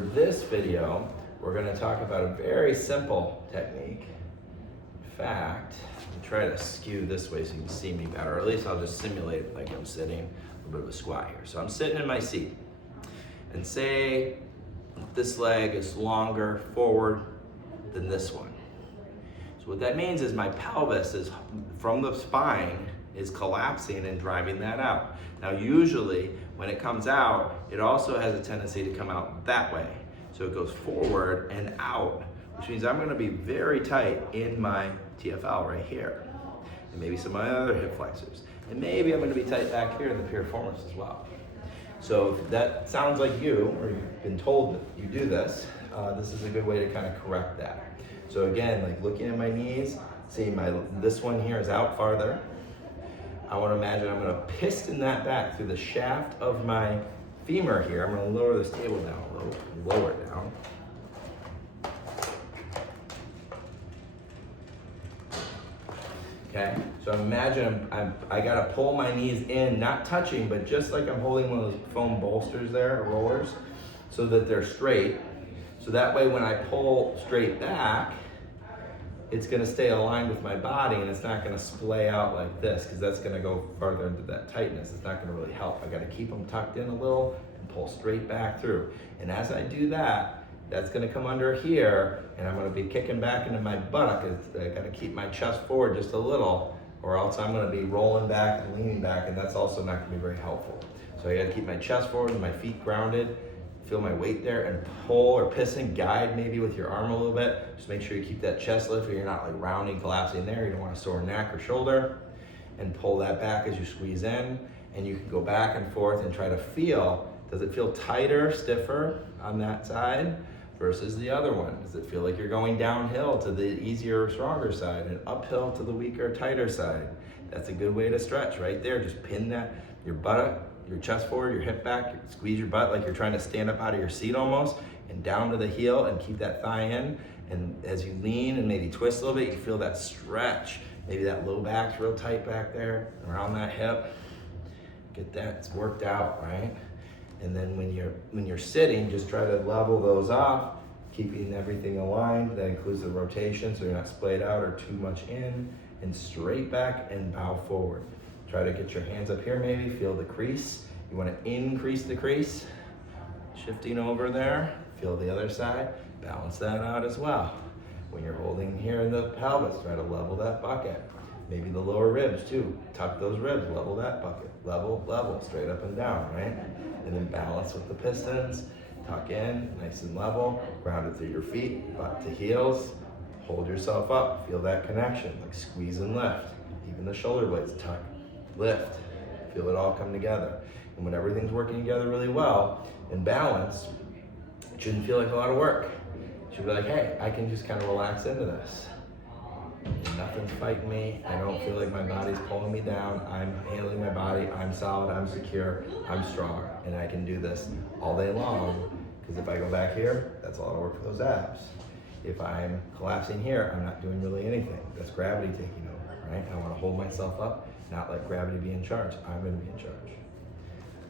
for this video, we're gonna talk about a very simple technique. In fact, I'll try to skew this way so you can see me better, or at least I'll just simulate it like I'm sitting, a little bit of a squat here. So I'm sitting in my seat, and say this leg is longer forward than this one. So what that means is my pelvis is from the spine is collapsing and driving that out. Now usually when it comes out, it also has a tendency to come out that way. So it goes forward and out, which means I'm gonna be very tight in my TFL right here. And maybe some of my other hip flexors. And maybe I'm gonna be tight back here in the piriformis as well. So if that sounds like you, or you've been told that you do this, this is a good way to kind of correct that. So again, like looking at my knees, see this one here is out farther. I want to imagine I'm going to piston that back through the shaft of my femur here. I'm going to lower this table down a little, lower it down. Okay, so imagine I got to pull my knees in, not touching, but just like I'm holding one of those foam bolsters there, or rollers, so that they're straight. So that way when I pull straight back, it's gonna stay aligned with my body and it's not gonna splay out like this, because that's gonna go farther into that tightness. It's not gonna really help. I gotta keep them tucked in a little and pull straight back through. And as I do that, that's gonna come under here and I'm gonna be kicking back into my buttock. I gotta keep my chest forward just a little, or else I'm gonna be rolling back and leaning back, and that's also not gonna be very helpful. So I gotta keep my chest forward and my feet grounded. Feel my weight there and pull or piston, guide maybe with your arm a little bit. Just make sure you keep that chest lift, or you're not like rounding, collapsing there. You don't want a sore neck or shoulder. And pull that back as you squeeze in. And you can go back and forth and try to feel, does it feel tighter, stiffer on that side versus the other one? Does it feel like you're going downhill to the easier, stronger side and uphill to the weaker, tighter side? That's a good way to stretch right there. Just pin that, your buttock, your chest forward, your hip back, squeeze your butt like you're trying to stand up out of your seat almost, and down to the heel, and keep that thigh in. And as you lean and maybe twist a little bit, you feel that stretch. Maybe that low back's real tight back there, around that hip. Get that worked out, right? And then when you're sitting, just try to level those off, keeping everything aligned. That includes the rotation, so you're not splayed out or too much in, and straight back and bow forward. Try to get your hands up here maybe, feel the crease. You want to increase the crease. Shifting over there, feel the other side, balance that out as well. When you're holding here in the pelvis, try to level that bucket. Maybe the lower ribs too, tuck those ribs, level that bucket. Level, level, straight up and down, right? And then balance with the pistons, tuck in, nice and level, grounded through your feet, butt to heels. Hold yourself up, feel that connection, like squeeze and lift. Even the shoulder blades tuck. Lift, feel it all come together. And when everything's working together really well and balanced, it shouldn't feel like a lot of work. It should be like, hey, I can just kind of relax into this. Nothing's fighting me. I don't feel like my body's pulling me down. I'm handling my body. I'm solid. I'm secure. I'm strong. And I can do this all day long, because if I go back here, that's a lot of work for those abs. If I'm collapsing here, I'm not doing really anything. That's gravity taking over, right? I want to hold myself up, not let gravity be in charge. I'm going to be in charge.